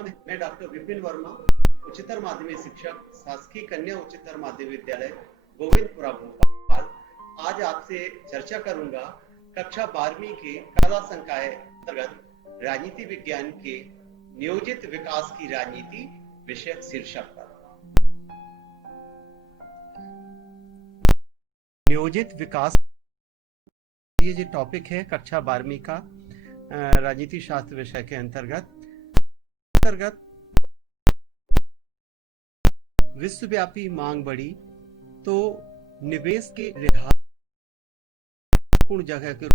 स्वागतम है। मैं डॉक्टर विपिन वर्मा, उच्चतर माध्यमिक शिक्षक, शासकीय कन्या उच्चतर माध्यमिक विद्यालय गोविंदपुरा भोपाल। आज आपसे चर्चा करूंगा कक्षा 12वीं के कला संकाय अंतर्गत राजनीति विज्ञान के नियोजित विकास की राजनीति विषय शीर्षक पर। नियोजित विकास ये जो टॉपिक है कक्षा 12वीं का राजनीति शास्त्र विषय के अंतर्गत विश्वव्यापी मांग बढ़ी तो निवेश के लिहाज पूर्ण जगह के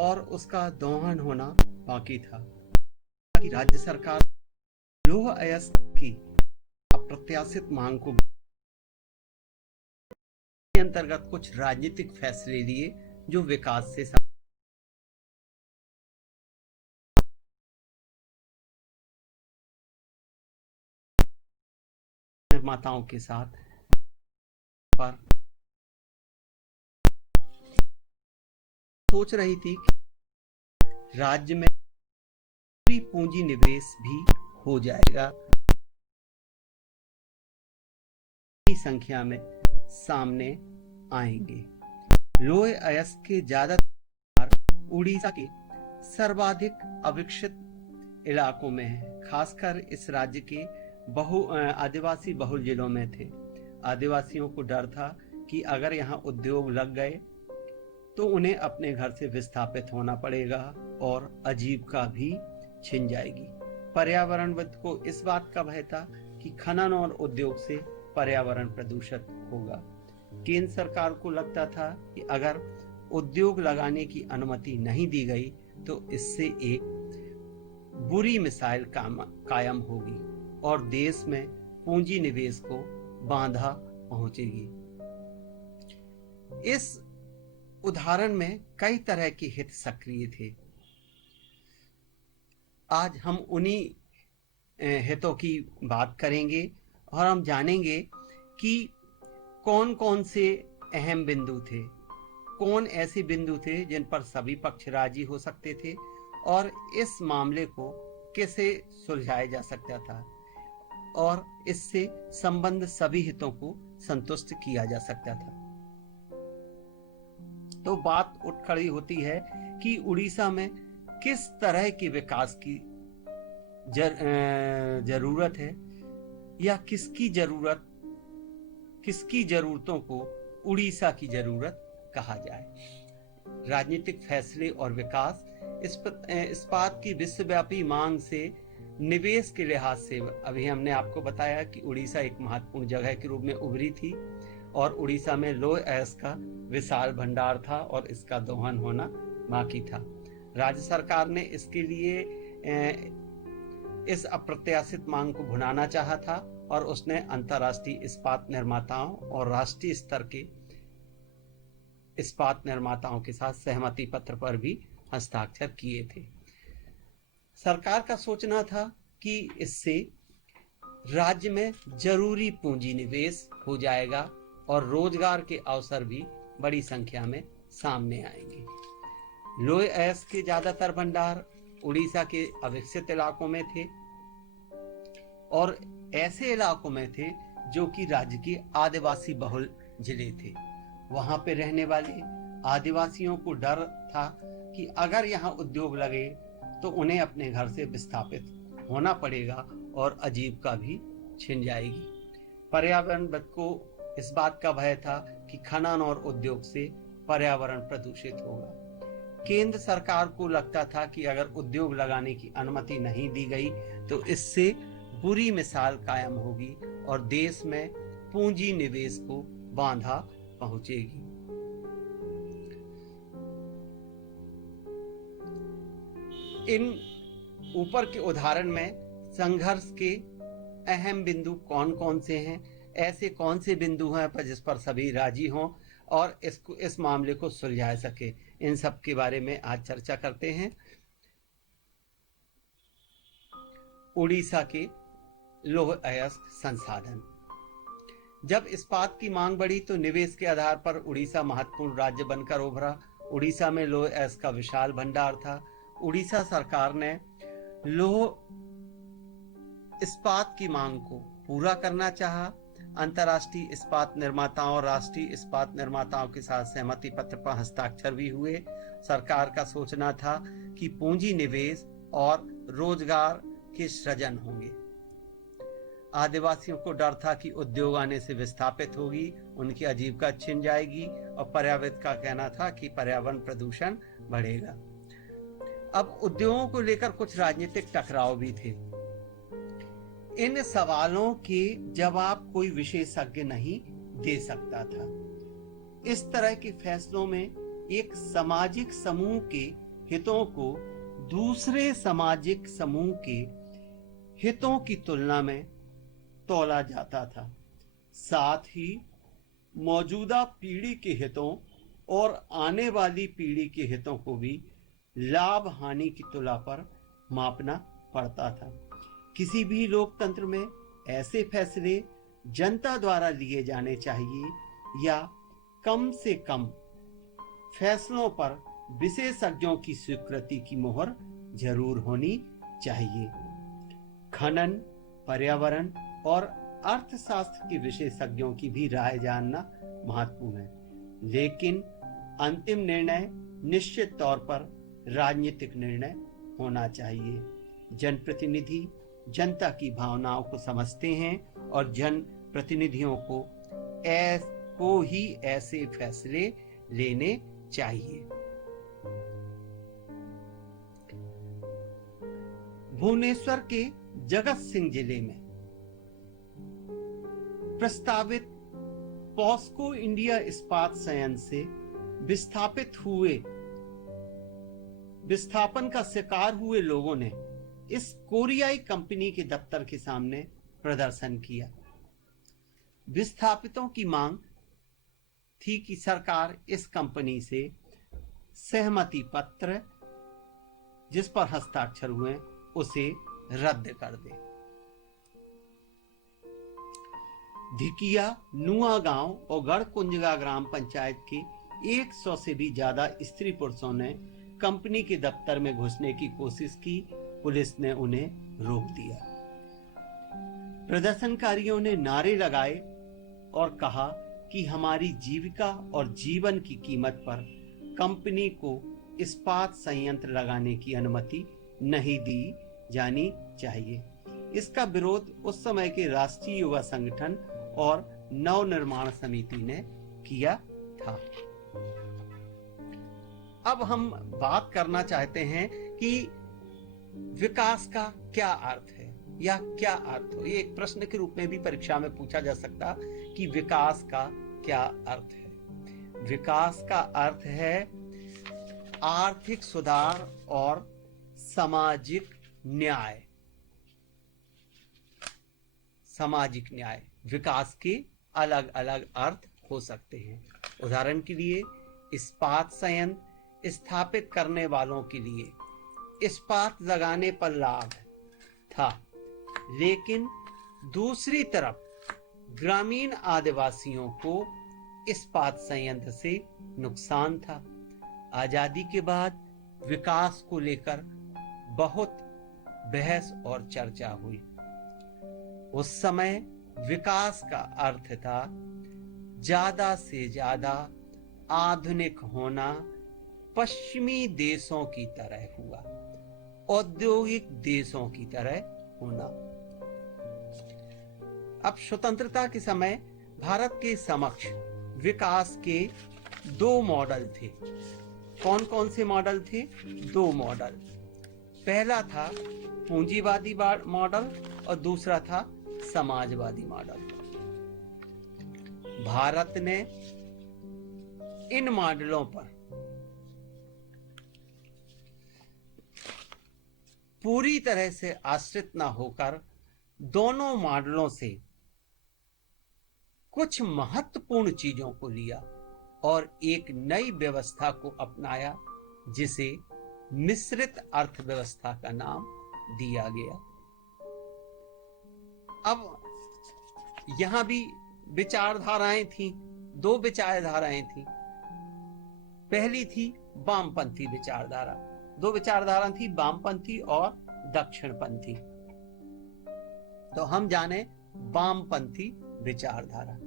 और उसका दोहन होना बाकी था कि राज्य सरकार लौह अयस्क की अप्रत्याशित मांग को अंतर्गत कुछ राजनीतिक फैसले लिए जो विकास से निर्माताओं के साथ पर सोच रही थी कि राज्य में पूंजी निवेश भी हो जाएगा, संख्या में सामने आएंगे। लौह अयस्क के ज्यादातर उड़ीसा के सर्वाधिक अविकसित इलाकों में है, खासकर इस राज्य के आदिवासी बहुल जिलों में थे। आदिवासियों को डर था कि अगर यहाँ उद्योग लग गए तो उन्हें अपने घर से विस्थापित होना पड़ेगा और आजीविका भी छिन जाएगी। पर्यावरणविद को इस बात का भय था कि खनन और उद्योग से पर्यावरण प्रदूषित होगा। केंद्र सरकार को लगता था कि अगर उद्योग लगाने की अनुमति नहीं दी गई तो इससे एक बुरी मिसाल कायम होगी और देश में पूंजी निवेश को बाधा पहुंचेगी। इस उदाहरण में कई तरह के हित सक्रिय थे। आज हम उन्हीं हितों की बात करेंगे और हम जानेंगे कि कौन कौन से अहम बिंदु थे, कौन ऐसे बिंदु थे जिन पर सभी पक्ष राजी हो सकते थे और इस मामले को कैसे सुलझाया जा सकता था और इससे संबंध सभी हितों को संतुष्ट किया जा सकता था। तो बात उठ खड़ी होती है कि उड़ीसा में किस तरह के विकास की जरूरत है या किसकी जरूरतों को उड़ीसा की जरूरत कहा जाए। राजनीतिक फैसले और विकास इस्पात की विश्वव्यापी मांग से निवेश के लिहाज से अभी हमने आपको बताया कि उड़ीसा एक महत्वपूर्ण जगह के रूप में उभरी थी और उड़ीसा में लौह अयस्क का विशाल भंडार था और इसका दोहन होना बाकी था। राज्य सरकार ने इसके लिए इस अप्रत्याशित मांग को भुनाना चाहा था और उसने अंतर्राष्ट्रीय इस्पात निर्माताओं और राष्ट्रीय स्तर के इस्पात निर्माताओं के साथ सहमति पत्र पर भी हस्ताक्षर किए थे। सरकार का सोचना था कि इससे राज्य में जरूरी पूंजी निवेश हो जाएगा और रोजगार के अवसर भी बड़ी संख्या में सामने आएंगे। लौह अयस्क के ज्यादातर भंडार उड़ीसा के अविकसित इलाकों में थे और ऐसे इलाकों में थे जो कि राज्य के आदिवासी बहुल जिले थे। वहां पे रहने वाले आदिवासियों को डर था कि अगर यहाँ उद्योग लगे तो उन्हें अपने घर से विस्थापित होना पड़ेगा और आजीविका भी छिन जाएगी। पर्यावरणविद को इस बात का भय था कि खनन और उद्योग से पर्यावरण प्रदूषित होगा। केंद्र सरकार को लगता था कि अगर उद्योग लगाने की अनुमति नहीं दी गई तो इससे बुरी मिसाल कायम होगी और देश में पूंजी निवेश को बाधा पहुंचेगी। इन ऊपर के उदाहरण में संघर्ष के अहम बिंदु कौन कौन से हैं, ऐसे कौन से बिंदु हैं पर जिस पर सभी राजी हों और इस मामले को सुलझा सके, इन सब के बारे में आज चर्चा करते हैं। उड़ीसा के लौह अयस्क संसाधन। जब इस्पात की मांग बढ़ी तो निवेश के आधार पर उड़ीसा महत्वपूर्ण राज्य बनकर उभरा उड़ीसा में लौह अयस्क का विशाल भंडार था। उड़ीसा सरकार ने लौह इस्पात की मांग को पूरा करना चाहा। अंतर्राष्ट्रीय इस्पात निर्माताओं और राष्ट्रीय इस्पात निर्माताओं के साथ सहमति पत्र पर हस्ताक्षर भी हुए। सरकार का सोचना था कि पूंजी निवेश और रोजगार के सृजन होंगे। आदिवासियों को डर था कि उद्योग आने से विस्थापित होगी, उनकी आजीविका छिन जाएगी, और पर्यावरण का कहना था कि पर्यावरण प्रदूषण बढ़ेगा। अब उद्योगों को लेकर कुछ राजनीतिक टकराव भी थे। इन सवालों के जवाब कोई विशेषज्ञ नहीं दे सकता था। इस तरह के फैसलों में एक सामाजिक समूह के हितों को दूसरे सामाजिक समूह के हितों की तुलना में तौला जाता था। साथ ही मौजूदा पीढ़ी के हितों और आने वाली पीढ़ी के हितों को भी लाभ हानि की तुलना पर मापना पड़ता था। किसी भी लोकतंत्र में ऐसे फैसले जनता द्वारा लिए जाने चाहिए, या कम से कम फैसलों पर विशेषज्ञों की स्वीकृति की मोहर जरूर होनी चाहिए। खनन, पर्यावरण और अर्थशास्त्र के विशेषज्ञों की भी राय जानना महत्वपूर्ण है, लेकिन अंतिम निर्णय निश्चित तौर पर राजनीतिक निर्णय होना चाहिए। जनप्रतिनिधि जनता की भावनाओं को समझते हैं और जन प्रतिनिधियों को ही ऐसे फैसले लेने चाहिए। भुवनेश्वर के जगत सिंह जिले में प्रस्तावित पॉस्को इंडिया इस्पात संयंत्र से विस्थापन का शिकार हुए लोगों ने इस कोरियाई कंपनी के दफ्तर के सामने प्रदर्शन किया। विस्थापितों की मांग थी कि सरकार इस कंपनी से सहमति पत्र जिस पर हस्ताक्षर हुए उसे रद्द कर दे। धिकिया, नुआ गांव और गढ़कुंजगा ग्राम पंचायत के 100 से भी ज्यादा स्त्री पुरुषों ने कंपनी के दफ्तर में घुसने की कोशिश की। पुलिस ने उन्हें रोक दिया। प्रदर्शनकारियों ने नारे लगाए और कहा कि हमारी जीविका और जीवन की कीमत पर कंपनी को इस्पात संयंत्र लगाने की अनुमति नहीं दी जानी चाहिए। इसका विरोध उस समय के राष्ट्रीय युवा संगठन और नवनिर्माण समिति ने किया था। अब हम बात करना चाहते हैं कि विकास का क्या अर्थ है, या क्या अर्थ हो। ये एक प्रश्न के रूप में भी परीक्षा में पूछा जा सकता कि विकास का क्या अर्थ है। विकास का अर्थ है आर्थिक सुधार और सामाजिक न्याय। सामाजिक न्याय, विकास के अलग अलग अर्थ हो सकते हैं। उदाहरण के लिए इस्पात संयंत्र स्थापित करने वालों के लिए इस्पात लगाने पर लाभ था, लेकिन दूसरी तरफ ग्रामीण आदिवासियों को इस्पात संयंत्र से नुकसान था। आजादी के बाद विकास को लेकर बहुत बहस और चर्चा हुई। उस समय विकास का अर्थ था ज्यादा से ज्यादा आधुनिक होना, पश्चिमी देशों की तरह हुआ, औद्योगिक देशों की तरह होना। अब स्वतंत्रता के समय भारत के समक्ष विकास के 2 मॉडल थे। कौन कौन से मॉडल थे? 2 मॉडल। पहला था पूंजीवादी मॉडल और दूसरा था समाजवादी मॉडल। भारत ने इन मॉडलों पर पूरी तरह से आश्रित न होकर दोनों मॉडलों से कुछ महत्वपूर्ण चीजों को लिया और एक नई व्यवस्था को अपनाया, जिसे मिश्रित अर्थव्यवस्था का नाम दिया गया। अब यहां भी विचारधाराएं थी, 2 विचारधाराएं थी। पहली थी वामपंथी विचारधारा। दो विचारधारा थी, वामपंथी और दक्षिणपंथी। तो हम जाने वामपंथी विचारधारा।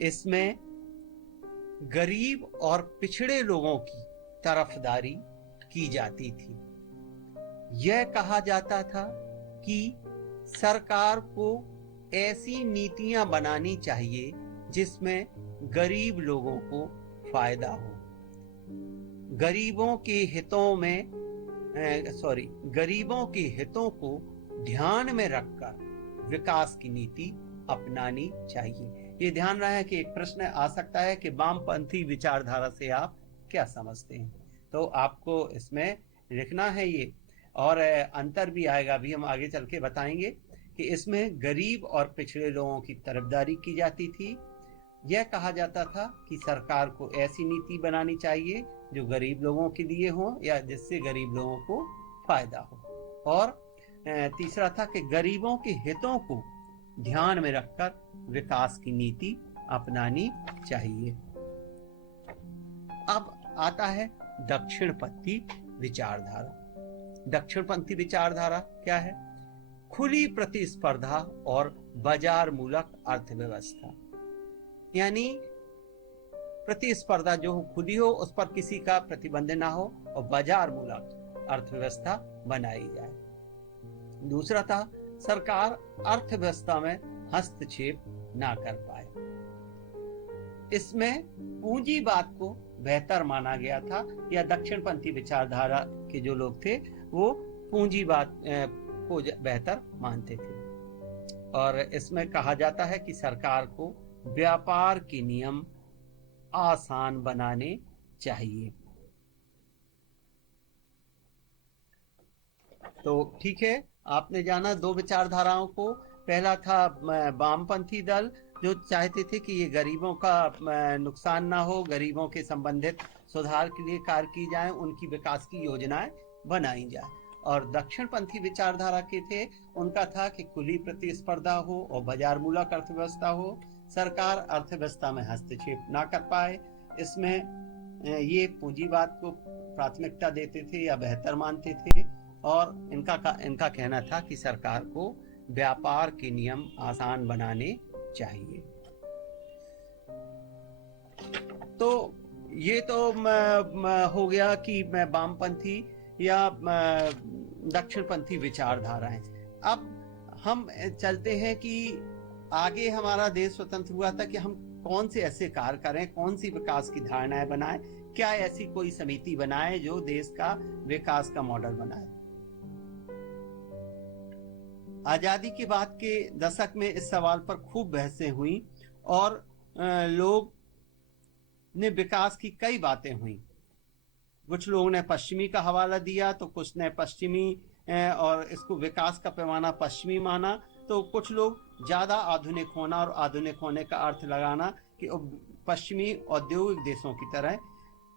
इसमें गरीब और पिछड़े लोगों की तरफदारी की जाती थी। यह कहा जाता था कि सरकार को ऐसी नीतियां बनानी चाहिए जिसमें गरीब लोगों को फायदा हो। गरीबों के हितों को ध्यान में रखकर विकास की नीति अपनानी चाहिए। ये ध्यान रहा है कि एक प्रश्न आ सकता है कि वामपंथी विचारधारा से आप क्या समझते हैं, तो आपको इसमें लिखना है ये, और अंतर भी आएगा, अभी हम आगे चल के बताएंगे कि इसमें गरीब और पिछड़े लोगों की तरफदारी की जाती थी। यह कहा जाता था कि सरकार को ऐसी नीति बनानी चाहिए जो गरीब लोगों के लिए हो या जिससे गरीब लोगों को फायदा हो। और तीसरा था कि गरीबों के हितों को ध्यान में रखकर विकास की नीति अपनानी चाहिए। अब आता है दक्षिणपंथी विचारधारा। दक्षिणपंथी विचारधारा क्या है? खुली प्रतिस्पर्धा और बाजार मूलक अर्थव्यवस्था। यानी प्रतिस्पर्धा जो खुली हो, उस पर किसी का प्रतिबंध ना हो, और बाजार मूलक अर्थव्यवस्था बनाई जाए। दूसरा था सरकार अर्थव्यवस्था में हस्तक्षेप ना कर पाए। इसमें पूंजीवाद को बेहतर माना गया था, या दक्षिणपंथी विचारधारा के जो लोग थे वो पूंजीवाद को बेहतर मानते थे। और इसमें कहा जाता है कि सरकार को व्यापार के नियम आसान बनाने चाहिए। तो ठीक है, आपने जाना दो विचारधाराओं को। पहला था वामपंथी दल, जो चाहते थे कि ये गरीबों का नुकसान ना हो, गरीबों के संबंधित सुधार के लिए कार्य की जाए, उनकी विकास की योजनाएं बनाई जाए। और दक्षिणपंथी विचारधारा के थे, उनका था कि खुली प्रतिस्पर्धा हो और बाजार मूलक अर्थव्यवस्था हो, सरकार अर्थव्यवस्था में हस्तक्षेप ना कर पाए। इसमें ये पूंजीवाद को प्राथमिकता देते थे या बेहतर मानते थे, और इनका कहना था कि सरकार को व्यापार के नियम आसान बनाने चाहिए। तो ये तो हो गया कि वामपंथी या दक्षिणपंथी विचारधाराएं। अब हम चलते हैं कि आगे हमारा देश स्वतंत्र हुआ था कि हम कौन से ऐसे कार्य करें, कौन सी विकास की धारणाएं बनाएं, क्या ऐसी कोई समिति बनाए जो देश का विकास का मॉडल बनाए। आजादी के बाद के दशक में इस सवाल पर खूब बहसें हुई और लोग ने विकास की कई बातें हुई। कुछ लोगों ने पश्चिमी का हवाला दिया, तो कुछ ने पश्चिमी और इसको विकास का पैमाना पश्चिमी माना, तो कुछ लोग ज्यादा आधुनिक होना और आधुनिक होने का अर्थ लगाना कि पश्चिमी औद्योगिक देशों की तरह।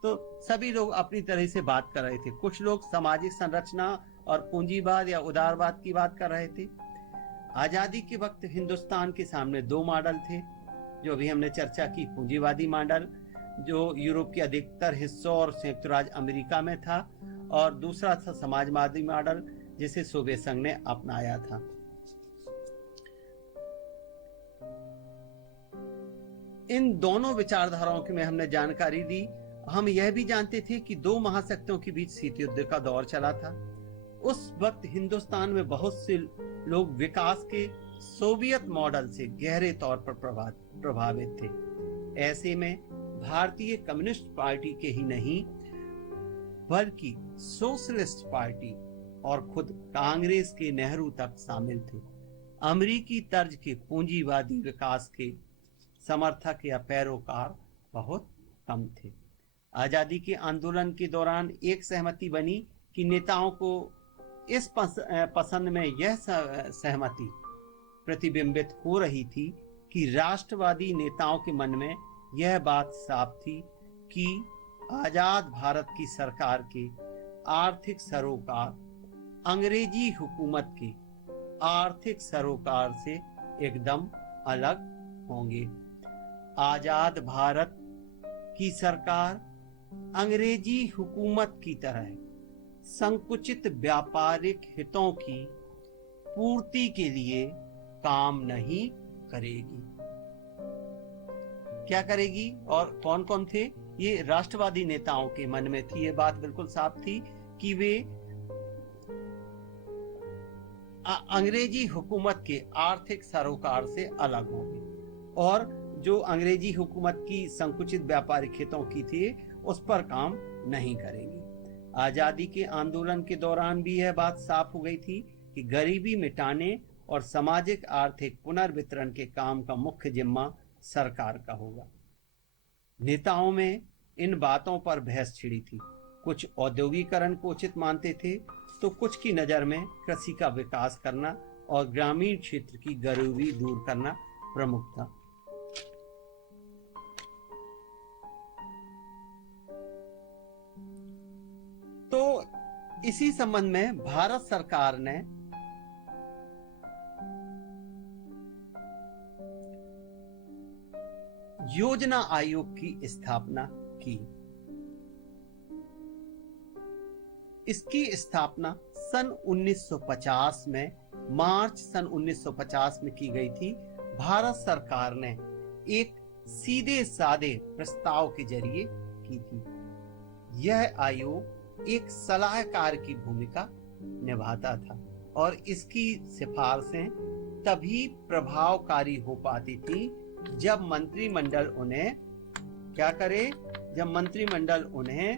तो सभी लोग अपनी तरह से बात कर रहे थे। कुछ लोग सामाजिक संरचना और पूंजीवाद या उदारवाद की बात कर रहे थे। आजादी के वक्त हिंदुस्तान के सामने दो मॉडल थे, जो अभी हमने चर्चा की। पूंजीवादी मॉडल जो यूरोप के अधिकतर हिस्सों और संयुक्त राज्य अमेरिका में था, और दूसरा था समाजवादी मॉडल जिसे सोवियत संघ ने अपनाया था। इन दोनों विचारधाराओं की में हमने जानकारी दी। हम यह भी जानते थे कि दो महाशक्तियों के बीच शीत युद्ध का दौर चला था। उस वक्त हिंदुस्तान में बहुत से लोग विकास के सोवियत मॉडल से गहरे तौर पर प्रभावित थे। ऐसे में भारतीय कम्युनिस्ट पार्टी के ही नहीं बल्कि सोशलिस्ट पार्टी और खुद कांग्रेस के नेहरू तक शामिल थे। अमेरिकी तर्ज के पूंजीवादी विकास के समर्थक या पैरोकार बहुत कम थे। आजादी के आंदोलन के दौरान एक सहमति बनी कि नेताओं को इस पसंद में यह सहमति प्रतिबिंबित हो रही थी कि राष्ट्रवादी नेताओं के मन में यह बात साफ थी कि आजाद भारत की सरकार के आर्थिक सरोकार अंग्रेजी हुकूमत के आर्थिक सरोकार से एकदम अलग होंगे। आजाद भारत की सरकार अंग्रेजी हुकूमत की तरह संकुचित व्यापारिक हितों की पूर्ति के लिए काम नहीं करेगी। क्या करेगी? और कौन कौन थे? ये राष्ट्रवादी नेताओं के मन में थी, ये बात बिल्कुल साफ थी कि वे अंग्रेजी हुकूमत के आर्थिक सरोकार से अलग होंगे और जो अंग्रेजी हुकूमत की संकुचित व्यापारिक हितों की थी उस पर काम नहीं करेंगे। आजादी के आंदोलन के दौरान भी यह बात साफ हो गई थी कि गरीबी मिटाने और सामाजिक आर्थिक पुनर्वितरण के काम का मुख्य जिम्मा सरकार का होगा। नेताओं में इन बातों पर बहस छिड़ी थी। कुछ औद्योगिकरण को उचित मानते थे तो कुछ की नजर में कृषि का विकास करना और ग्रामीण क्षेत्र की गरीबी दूर करना प्रमुख था। तो इसी संबंध में भारत सरकार ने योजना आयोग की स्थापना की। इसकी स्थापना सन 1950 में, मार्च सन 1950 में की गई थी। भारत सरकार ने एक सीधे साधे प्रस्ताव के जरिए की थी। यह आयोग एक सलाहकार की भूमिका निभाता था और इसकी सिफारिशें तभी प्रभावकारी हो पाती थी जब मंत्रिमंडल उन्हें क्या करे? जब मंत्रिमंडल उन्हें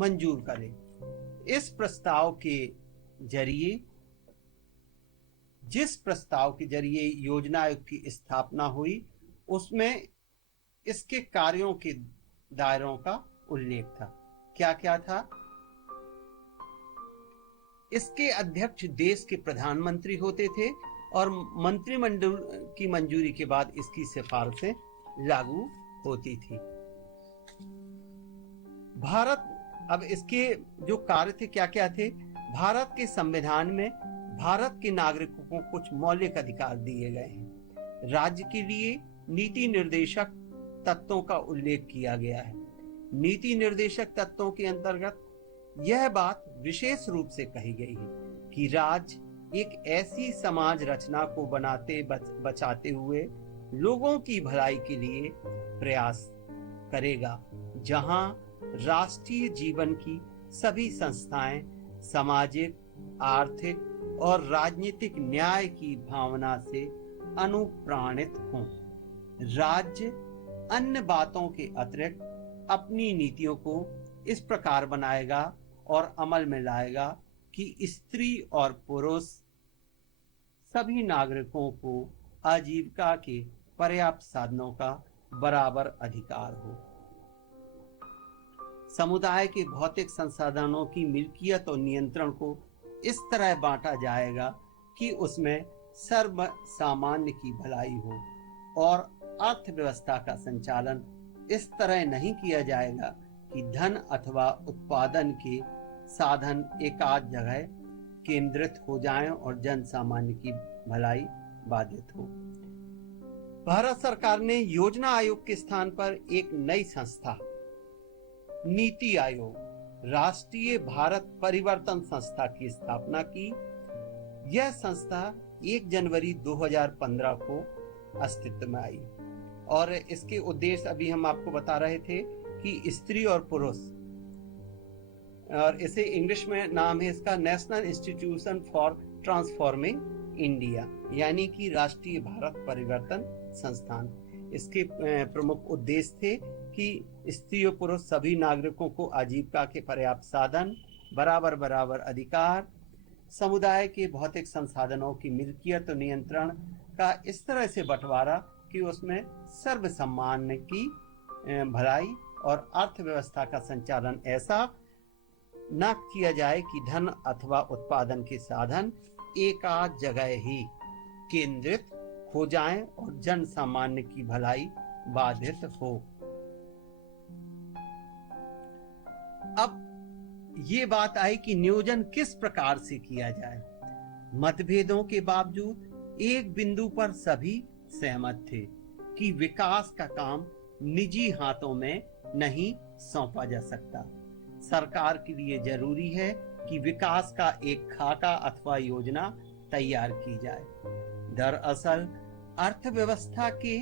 मंजूर करे। इस प्रस्ताव के जरिए, जिस प्रस्ताव के जरिए योजना आयोग की स्थापना हुई, उसमें इसके कार्यों के दायरों का उल्लेख था। क्या क्या था? इसके अध्यक्ष देश के प्रधानमंत्री होते थे और मंत्रिमंडल की मंजूरी के बाद इसकी सिफारिशें लागू होती थी। भारत, अब इसके जो कार्य थे क्या क्या थे? भारत के संविधान में भारत के नागरिकों को कुछ मौलिक अधिकार दिए गए हैं। राज्य के लिए नीति निर्देशक तत्वों का उल्लेख किया गया है। नीति निर्देशक तत्वों के अंतर्गत यह बात विशेष रूप से कही गई है कि राज्य एक ऐसी समाज रचना को बनाते बचाते हुए लोगों की भलाई के लिए प्रयास करेगा, जहां राष्ट्रीय जीवन की सभी संस्थाएं सामाजिक, आर्थिक और राजनीतिक न्याय की भावना से अनुप्राणित हों। राज्य अन्य बातों के अतिरिक्त अपनी नीतियों को इस प्रकार बनाएगा और अमल में लाएगा कि स्त्री और पुरुष सभी नागरिकों को आजीविका के पर्याप्त साधनों का बराबर अधिकार हो। समुदाय के भौतिक संसाधनों की मिल्कियत और नियंत्रण को इस तरह बांटा जाएगा कि उसमें सर्व सामान्य की भलाई हो और अर्थव्यवस्था का संचालन इस तरह नहीं किया जाएगा कि धन अथवा उत्पादन के साधन एकाध जगह केंद्रित हो जाएं और जन सामान्य की भलाई बाधित हो। भारत सरकार ने योजना आयोग के स्थान पर एक नई संस्था, नीति आयोग, राष्ट्रीय भारत परिवर्तन संस्था की स्थापना की। यह संस्था 1 जनवरी 2015 को अस्तित्व में आई और इसके उद्देश्य अभी हम आपको बता रहे थे कि स्त्री और पुरुष, और इसे इंग्लिश में नाम है इसका national institution for transforming India, यानी कि राष्ट्रीय भारत परिवर्तन संस्थान। इसके प्रमुख उद्देश्य थे कि स्त्री और पुरुष सभी नागरिकों को आजीविका के पर्याप्त साधन, बराबर बराबर अधिकार, समुदाय के भौतिक संसाधनों की मिल्कियत और नियंत्रण का इस तरह से बंटवारा कि उसमें सर्वसामान्य की भलाई और अर्थव्यवस्था का संचालन ऐसा न किया जाए कि धन अथवा उत्पादन के साधन एकाध जगह ही केंद्रित हो जाएं और जन सामान्य की भलाई बाधित हो। अब ये बात आई कि नियोजन किस प्रकार से किया जाए। मतभेदों के बावजूद एक बिंदु पर सभी सहमत थे कि विकास का काम निजी हाथों में नहीं सौंपा जा सकता। सरकार के लिए जरूरी है कि विकास का एक खाका अथवा योजना तैयार की जाए। दरअसल अर्थव्यवस्था के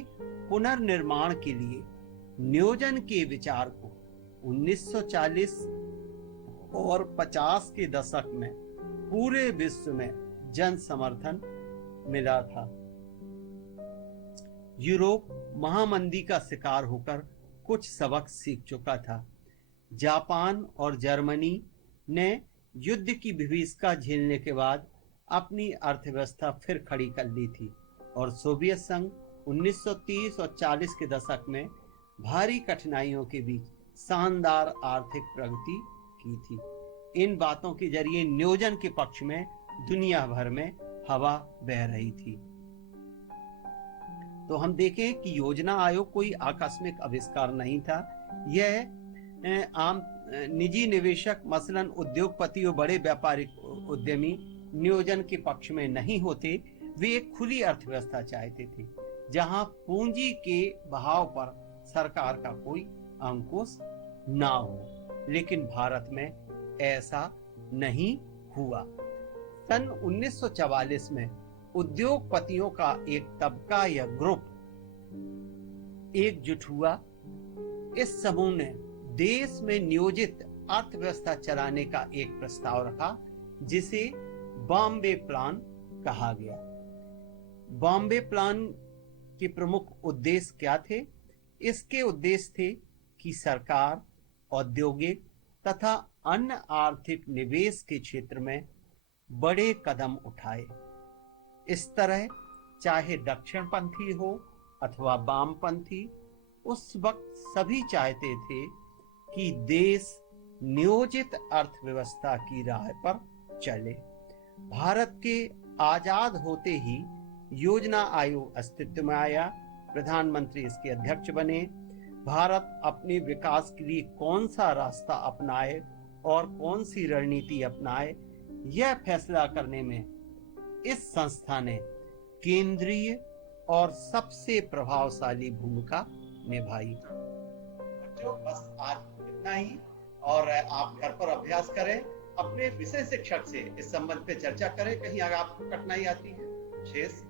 पुनर्निर्माण के लिए नियोजन के विचार को 1940 और 50 के दशक में पूरे विश्व में जन समर्थन मिला था। यूरोप महामंदी का शिकार होकर कुछ सबक सीख चुका था। जापान और जर्मनी ने युद्ध की विभीषिका झेलने के बाद अपनी अर्थव्यवस्था फिर खड़ी कर ली थी और सोवियत संघ 1930 और 40 के दशक में भारी कठिनाइयों के बीच शानदार आर्थिक प्रगति की थी। इन बातों के जरिए नियोजन के पक्ष में दुनिया भर में हवा बह रही थी। तो हम देखें कि योजना आयोग कोई आकस्मिक आविष्कार नहीं था। यह आम निजी निवेशक मसलन उद्योगपति और बड़े व्यापारिक उद्यमी नियोजन के पक्ष में नहीं होते। वे एक खुली अर्थव्यवस्था चाहते थे जहां पूंजी के बहाव पर सरकार का कोई अंकुश ना हो। लेकिन भारत में ऐसा नहीं हुआ। सन 1944 में उद्योगपतियों का एक तबका या ग्रुप एकजुट हुआ। इस समूह ने देश में नियोजित अर्थव्यवस्था चलाने का एक प्रस्ताव रखा जिसे बॉम्बे प्लान कहा गया। बॉम्बे प्लान के प्रमुख उद्देश्य क्या थे? इसके उद्देश्य थे कि सरकार औद्योगिक तथा अन्य आर्थिक निवेश के क्षेत्र में बड़े कदम उठाए। इस तरह चाहे दक्षिणपंथी हो अथवा वामपंथी, उस वक्त सभी चाहते थे कि देश नियोजित अर्थव्यवस्था की राह पर चले। भारत के आजाद होते ही योजना आयोग अस्तित्व में आया। प्रधानमंत्री इसके अध्यक्ष बने। भारत अपने विकास के लिए कौन सा रास्ता अपनाए और कौन सी रणनीति अपनाए, यह फैसला करने में इस संस्था ने केंद्रीय और सबसे प्रभावशाली भूमिका निभाई। बच्चों, बस आज इतना ही, और आप घर पर अभ्यास करें। अपने विषय शिक्षक से इस संबंध पे चर्चा करें। कहीं अगर आपको कठिनाई आती है, शेष